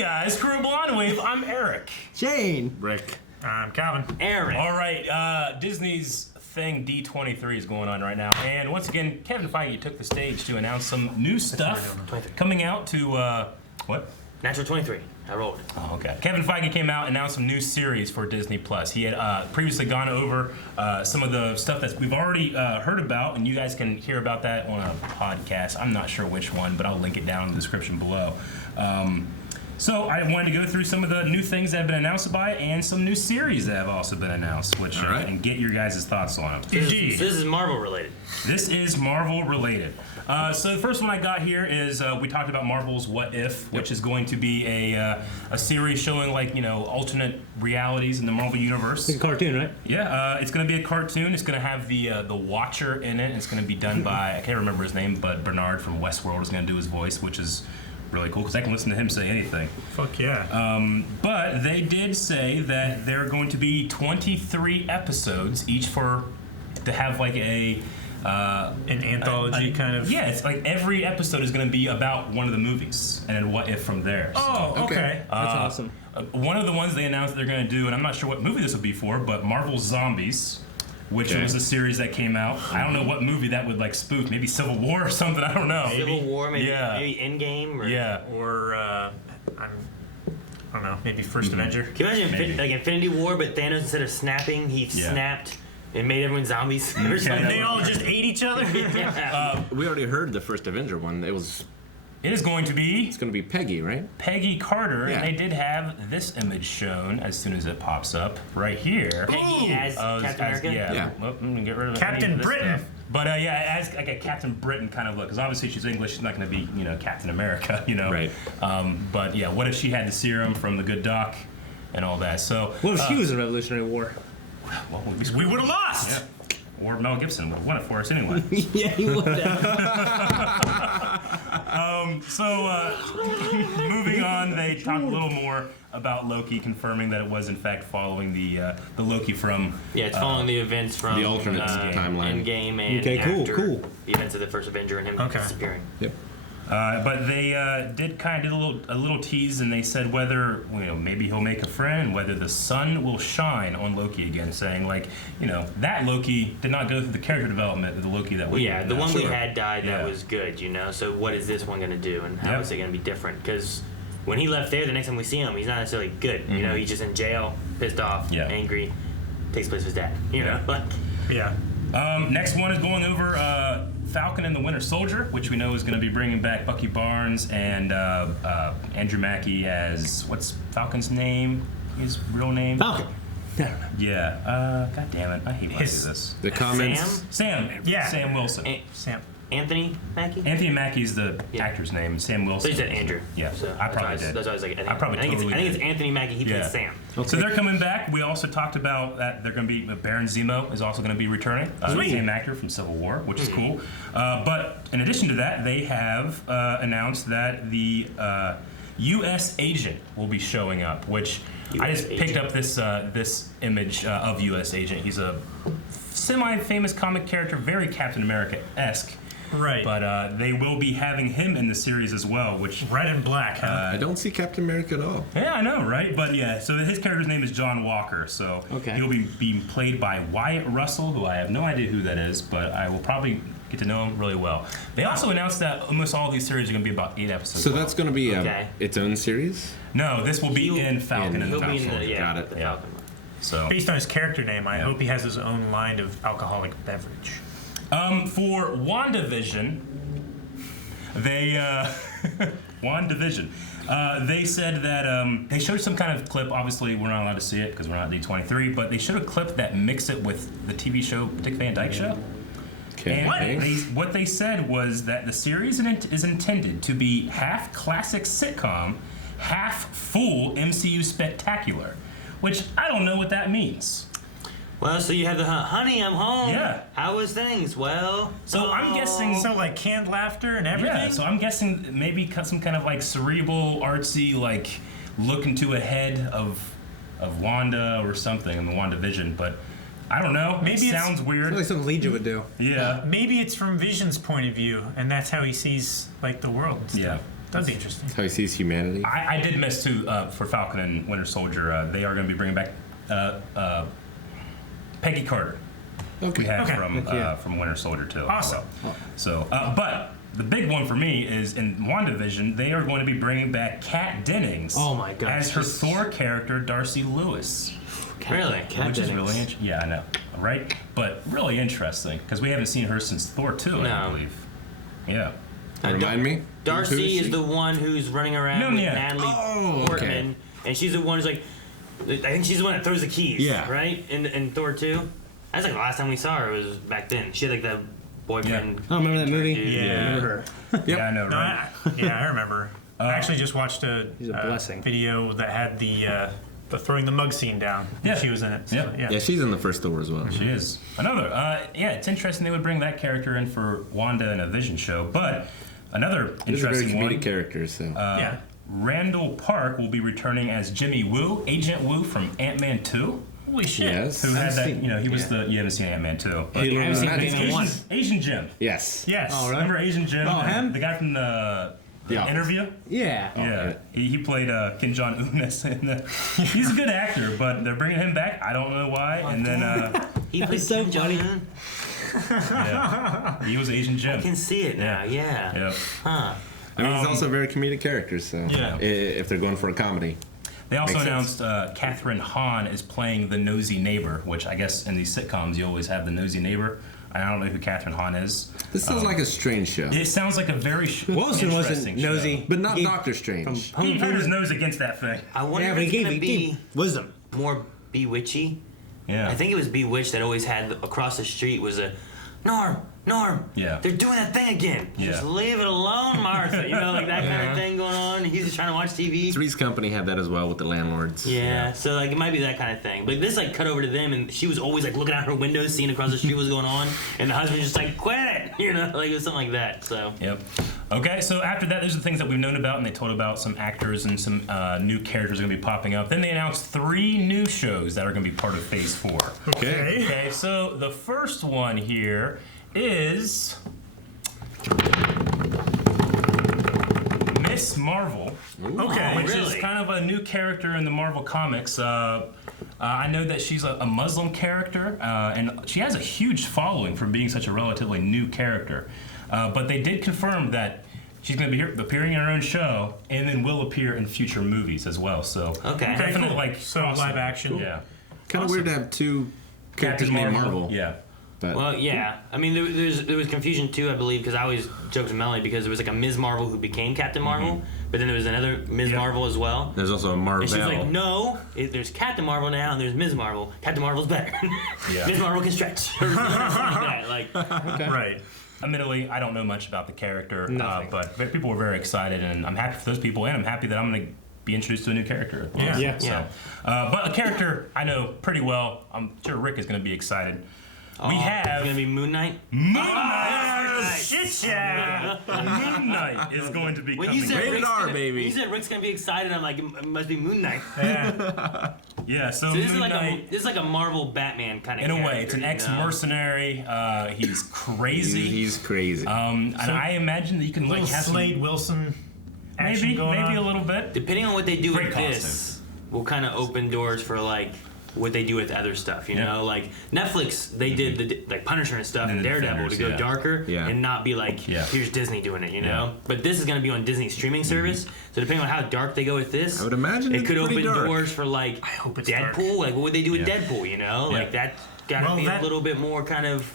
guys, Crew of Blonde Wave. I'm Eric. Shane. Rick. I'm Calvin. Aaron. All right, Disney's thing D23 is going on right now, and once again, Kevin Feige took the stage to announce some new stuff coming out to what? Natural 23. I rolled. Oh, okay. Kevin Feige came out and announced some new series for Disney Plus. He had previously gone over some of the stuff that we've already heard about, and you guys can hear about that on a podcast. I'm not sure which one, but I'll link it down in the description below. So I wanted to go through some of the new things that have been announced by it and some new series that have also been announced, which and get your guys' thoughts on them. This is Marvel related. This is Marvel related. So the first one I got here is we talked about Marvel's What If, which is going to be a series showing alternate realities in the Marvel universe. It's a cartoon, right? Yeah, it's going to be a cartoon. It's going to have the Watcher in it. It's going to be done by I can't remember his name, but Bernard from Westworld is going to do his voice, which is really cool because I can listen to him say anything. Fuck yeah. But they did say that there are going to be 23 episodes, each to have like an anthology kind of. Yeah, it's like every episode is going to be about one of the movies, and then what if from there. Oh, okay. That's awesome. One of the ones they announced they're going to do, and I'm not sure what movie this would be for, but Marvel Zombies, which was a series that came out. I don't know what movie that would spoof. Maybe Civil War or something. I don't know. Civil War, maybe Endgame, Or I don't know, maybe First Avenger. Can you imagine like Infinity War, but Thanos instead of snapping, he snapped and made everyone zombies? Or something. They all just ate each other. We already heard the First Avenger one. It is going to be. It's going to be Peggy, right? Peggy Carter, Yeah. and they did have this image shown as soon as it pops up right here. Peggy as Captain America? Yeah. Well, I'm gonna get rid of Captain Britain. Stuff. But as like a Captain Britain kind of look, because obviously she's English, she's not going to be Captain America, Right. But yeah, what if she had the serum from the good doc and all that? So What if she was in Revolutionary War? well, We would have lost. Yeah. Or Mel Gibson would have won it for us anyway. Yeah, he would have. Moving on, they talked a little more about Loki, confirming that it was in fact following the Loki from. Yeah, it's following the events from the alternate timeline. Endgame and cool. the events of the first Avenger and him disappearing. Yep. But they did kind of do a little tease, and they said whether maybe he'll make a friend, whether the sun will shine on Loki again, saying that Loki did not go through the character development of the Loki that we the one we had died that Yeah. was good, So what is this one going to do, and how is it going to be different? Because when he left there, the next time we see him, he's not necessarily good. He's just in jail, pissed off, angry. Takes place with his dad. But Yeah. next one is going over Falcon and the Winter Soldier, which we know is going to be bringing back Bucky Barnes and Andrew Mackie as what's Falcon's name? His real name? Falcon. Yeah. God damn it! I hate when I do this. The comments. Sam. Yeah. Sam Wilson. Sam. Anthony Mackie? Anthony Mackie's the actor's name. Sam So Wilson. you said Andrew. Yeah, So I probably did. That's why I was like, I totally think did. it's Anthony Mackie. He plays Sam. So they're coming back. We also talked about that they're going to be Baron Zemo is also going to be returning. Same actor from Civil War, which is cool. But in addition to that, they have announced that the U.S. agent will be showing up, which I just picked up this image of U.S. agent. He's a semi-famous comic character, very Captain America-esque. Right. But they will be having him in the series as well, which. Red and black, huh? I don't see Captain America at all. Yeah, I know, right? But yeah, so his character's name is John Walker. So he'll be being played by Wyatt Russell, who I have no idea who that is, but I will probably get to know him really well. They also announced that almost all of these series are going to be about 8 episodes. So that's going to be Okay. its own series? No, this will be in Falcon and the He'll be Winter in Soldier. Got it. the Falcon. So Based on his character name, I hope he has his own line of alcoholic beverage. for WandaVision, they WandaVision. They said that they showed some kind of clip. Obviously, we're not allowed to see it because we're not D23. But they showed a clip that mixed it with the TV show Dick Van Dyke Show. Okay. And what they said was that the series is intended to be half classic sitcom, half full MCU spectacular, which I don't know what that means. Well, so you have the honey, I'm home. Yeah. How was things? Well. So I'm guessing. So like canned laughter and everything? Yeah, so I'm guessing maybe some kind of cerebral, artsy, look into a head of Wanda or something in the WandaVision, but I don't know. Maybe it sounds weird. Like something Legion would do. Yeah. Maybe it's from Vision's point of view, and that's how he sees the world and stuff. Yeah. That'd be interesting. How he sees humanity. I did miss too for Falcon and Winter Soldier. They are going to be bringing back Peggy Carter. Okay. We had Okay. from Winter Soldier too. Awesome. So, but the big one for me is in WandaVision. They are going to be bringing back Kat Dennings. Oh my God. As her Thor character, Darcy Lewis. Really? Which is really interesting. Yeah, I know, right? But really interesting because we haven't seen her since Thor 2, I No. believe. Yeah. Remind me. Who Darcy she? is the one who's running around with yeah. Natalie Oh, Portman, and she's the one who's like, I think she's the one that throws the keys. Yeah. Right? In Thor 2. That's like the last time we saw her was back then. She had like the boyfriend. Oh, remember that movie? dude. Yeah. Remember her. Yeah, I know, No, right? I remember. I actually just watched a blessing. video that had the throwing the mug scene down. Yeah. She was in it. So, Yeah. Yeah, she's in the first Thor as well. She is. Another. Yeah, it's interesting they would bring that character in for Wanda in a Vision show. But another He's a very interesting comedic one. character, so. Yeah. Randall Park will be returning as Jimmy Woo, Agent Woo from Ant-Man 2. Holy shit. Yes. Who had that, seen- he was the, you haven't seen Ant-Man 2. But Halo haven't seen Magic. Ant-Man 1. Asian Jim. Yes. Yes. Oh, right. Remember Asian Jim? Oh, him? The guy from the interview? Yeah. Yeah. He played Kim Jong-un. He's a good actor, but they're bringing him back. I don't know why. And then, He plays so Kim funny. Jong-un. yeah, he was Asian Jim. I can see it now. Yeah. Yeah. Huh. I mean, he's also a very comedic character, so. Yeah. If they're going for a comedy. They also Makes announced Catherine Hahn is playing the nosy neighbor, which I guess in these sitcoms you always have the nosy neighbor. I don't know who Catherine Hahn is. This sounds like a strange show. It sounds like a very Wilson wasn't interesting show. nosy. But not He- Doctor Strange. From He Home turned his Improvement. nose against that thing. I wonder Yeah, if but he it's gave gonna he be gave wisdom. more bewitchy. Yeah. I think it was Bewitched that always had across the street was a Norm. Yeah. They're doing that thing again. Yeah. Just leave it alone, Martha. You know, like that kind of thing going on. He's just trying to watch TV. Three's Company had that as well with the landlords. Yeah, so like it might be that kind of thing. But this like cut over to them, and she was always like looking out her window, seeing across the street what's going on, and the husband just like quit it, you know, like it was something like that. So Yep. Okay, so after that, those are the things that we've known about, and they told about some actors and some new characters are going to be popping up. Then they announced 3 new shows that are going to be part of Phase 4. Okay. Okay, so the first one here is Miss Marvel, Okay. which really? is kind of a new character in the Marvel comics. I know that she's a Muslim character, and she has a huge following for being such a relatively new character. But they did confirm that she's going to be appearing in her own show, and then will appear in future movies as well. So Okay. definitely cool. like So awesome. live action. Yeah. Kind of weird to have two characters named Marvel. Yeah. But well, yeah. I mean, there was confusion too, I believe, because I always joked with Melanie because there was like a Ms. Marvel who became Captain Marvel, but then there was another Ms. Yeah. Marvel as well. there's also a Marvel. And she's like, no, there's Captain Marvel now, and there's Ms. Marvel. Captain Marvel's better. Yeah. Ms. Marvel can stretch. Or something like that. Like, Right. Admittedly, I don't know much about the character, Nothing. but people were very excited, and I'm happy for those people, and I'm happy that I'm going to be introduced to a new character. Yeah. Yeah. So, but a character I know pretty well. I'm sure Rick is going to be excited. We it's have gonna be Moon Knight. Moon Knight. Shit, yeah. Moon Knight is going to be When coming. you said Rated Rick's R, gonna, baby. when you said Rick's gonna be excited, I'm like, it must be Moon Knight. Yeah. Yeah, so So this is Moon like Knight, this is like a Marvel Batman kind of. in a way, it's an ex-mercenary. He's crazy. He's crazy. And I imagine that you can like Little have some, Slade Wilson action maybe going on. a little bit. Depending on what they do Great with this, will kind of open doors for like what they do with other stuff. You Yeah. know, like Netflix, they did the like Punisher and stuff, And and the Daredevil to Defenders, go yeah. darker Yeah. and not be like, Yeah. here's Disney doing it. You know, Yeah. Mm-hmm. but this is gonna be on Disney's streaming service. So depending on how dark they go with this, I would imagine it it's could open pretty dark. doors for like I hope it's Deadpool. dark. Like what would they do with Yeah. Deadpool? You know, Yeah. like that's gotta Well, be that- a little bit more kind of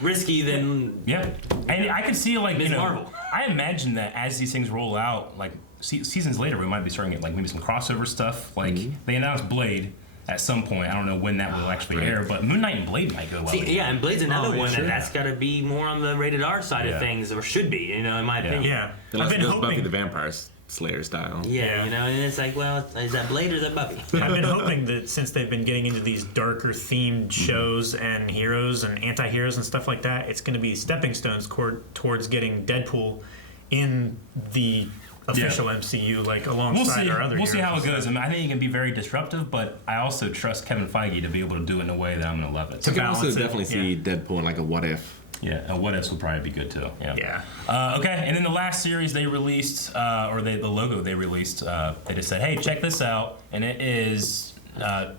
risky than. Yeah, and I could see like Ms. you know, Marvel. I imagine that as these things roll out, like seasons later, we might be starting to get like maybe some crossover stuff. Like they announced Blade at some point. I don't know when that will actually right. air, but Moon Knight and Blade might go well. See, together. yeah, and Blade's another yeah, one sure. that's got to be more on the rated R side Yeah. of things, or should be, you know, in my opinion. Yeah. I've Unless been it goes Buffy hoping. the Vampire Slayer style. Yeah, you know, and it's like, well, is that Blade or is that Buffy? I've been hoping that since they've been getting into these darker themed shows and heroes and anti-heroes and stuff like that, it's going to be stepping stones towards getting Deadpool in the official MCU, like alongside our other We'll see heroes how it and goes. I stuff. mean, I think it can be very disruptive, but I also trust Kevin Feige to be able to do it in a way that I'm going to love it. I can also balance it, definitely see Deadpool in like a what if Yeah, What Ifs will probably be good too. Yeah. Okay, and then the last series they released, the logo they released, they just said, "Hey, check this out," and it is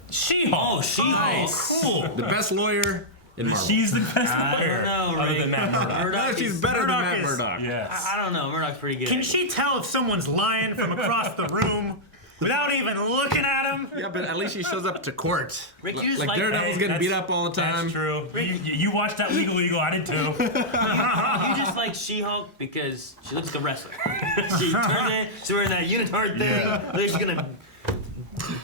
She-Hulk. Oh, She-Hulk. Nice. Cool. The best lawyer in Marvel. She's the best I lawyer, don't know, other Rick. than Matt Murdock. Murdoch No, she's is- better than Murdoch Matt is- Murdock. Yes. I don't know. Murdoch's pretty good. Can she tell if someone's lying from across the room without even looking at him? Yeah, but at least she shows up to court. Rick, you just like like- Daredevil's Hey, getting that's- beat up all the time. That's true. You watched that Legal Eagle, I did too. You just like She-Hulk because she looks like a wrestler. She turns in, she's wearing that unitard thing. Looks like she's gonna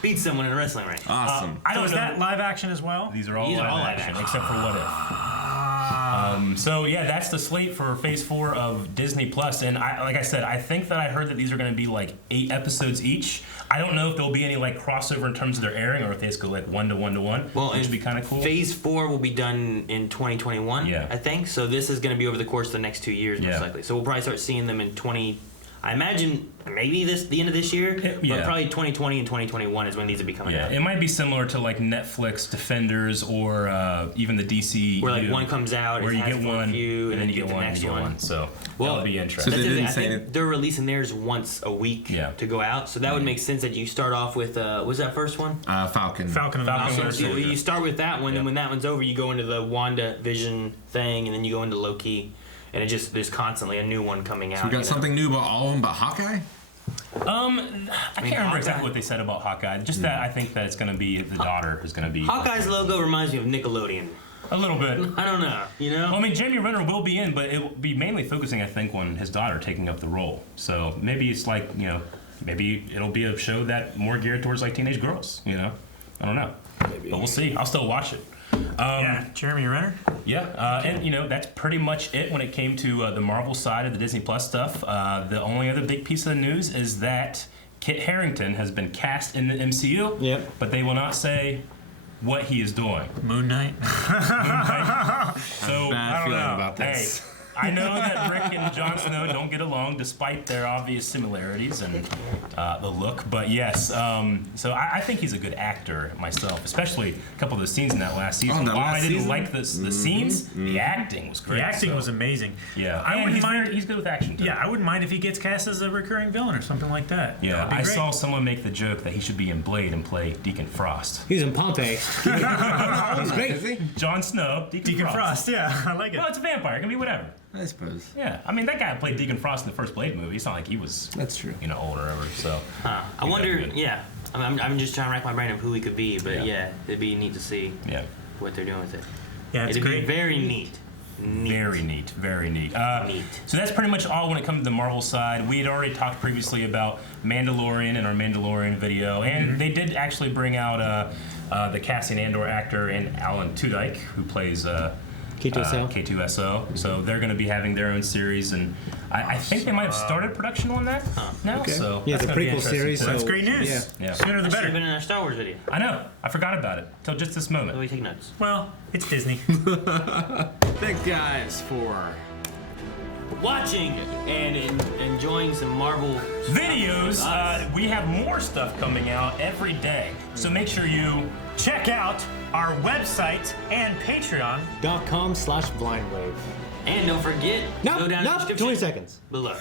beat someone in a wrestling ring. Awesome. I So don't is know. that live action as well? These are all These are live all live action, action. except for What If. So yeah, that's the slate for Phase 4 of Disney Plus, and like I said, I think that I heard that these are going to be like 8 episodes each. I don't know if there'll be any like crossover in terms of their airing, or if they just go like 1 to 1 to 1, which would be kind of cool. Phase 4 will be done in 2021, Yeah. I think. So this is going to be over the course of the next 2 years, most Yeah. likely. So we'll probably start seeing them in 20. I imagine maybe the end of this year, Yeah. but probably 2020 and 2021 is when these will be coming Yeah, out. it might be similar to like Netflix Defenders or even the DC. Where like one comes out, where it you has get for one, a few, and then you get the one, next and you get one. So Well, that would be So interesting. they That's the thing, didn't I say think it. they're releasing theirs once a week Yeah. to go out, so that would make sense that you start off with what was that first one? Falcon. Falcon and Falcon. Winter Winter So Soldier. you start with that one, Yeah. and when that one's over, you go into the WandaVision thing, and then you go into Loki, and it just there's constantly a new one coming out. We got you know? something new about all of them, but Hawkeye? I can't remember Hawkeye- exactly what they said about Hawkeye. Just that I think that it's going to be the daughter is going to be Hawkeye's logo reminds me of Nickelodeon. a little bit. I don't know, you know. Well, I mean, Jeremy Renner will be in, but it will be mainly focusing, I think, on his daughter taking up the role. So maybe it's like, maybe it'll be a show that more geared towards like teenage girls. I don't know. Maybe. But we'll see. I'll still watch it. Yeah, Jeremy Renner. Yeah, and that's pretty much it when it came to the Marvel side of the Disney Plus stuff. The only other big piece of the news is that Kit Harington has been cast in the MCU. Yep. But they will not say what he is doing. Moon Knight. So Bad I don't feeling know. about this. Hey, I know that Rick and Jon Snow don't get along despite their obvious similarities and the look, but yes. So I think he's a good actor myself, especially a couple of the scenes in that last season. Oh, that While last I didn't season? like the scenes, the acting was great. The acting so- was amazing. Yeah, I and wouldn't he's, mind. he's good with action too. Yeah, I wouldn't mind if he gets cast as a recurring villain or something like that. Yeah, That'd be I great. saw someone make the joke that he should be in Blade and play Deacon Frost. He's in Pompeii. He's great. Is he? Jon Snow, Deacon Frost. Yeah, I like it. Well, it's a vampire. It can be whatever. I suppose. Yeah, I mean that guy played Deacon Frost in the first Blade movie. It's not like he was, That's true. old or ever. So I wonder. good. Yeah, I'm just trying to rack my brain of who he could be, but Yeah. yeah, it'd be neat to see yeah. what they're doing with it. Yeah, it's It'd great. be very neat. Very neat, very neat. Neat. So that's pretty much all when it comes to the Marvel side. We had already talked previously about Mandalorian in our Mandalorian video, and they did actually bring out the Cassian Andor actor and Alan Tudyk, who plays K2SO. K2SO. So they're going to be having their own series, and I think they might have started production on that now. Okay. So Yeah, that's it's a gonna be prequel interesting, series, too. so- That's great news. Yeah. Yeah. Sooner the That should have better. been in our Star Wars video. I know. I forgot about it till just this Let moment. me take notes. Well, it's Disney. Thanks, guys, for Watching and enjoying some Marvel Videos. We have more stuff coming out every day, so make sure you. Check out our website and Patreon. .com/blindwave. And don't forget, No, go down in the no, description 20 seconds. below.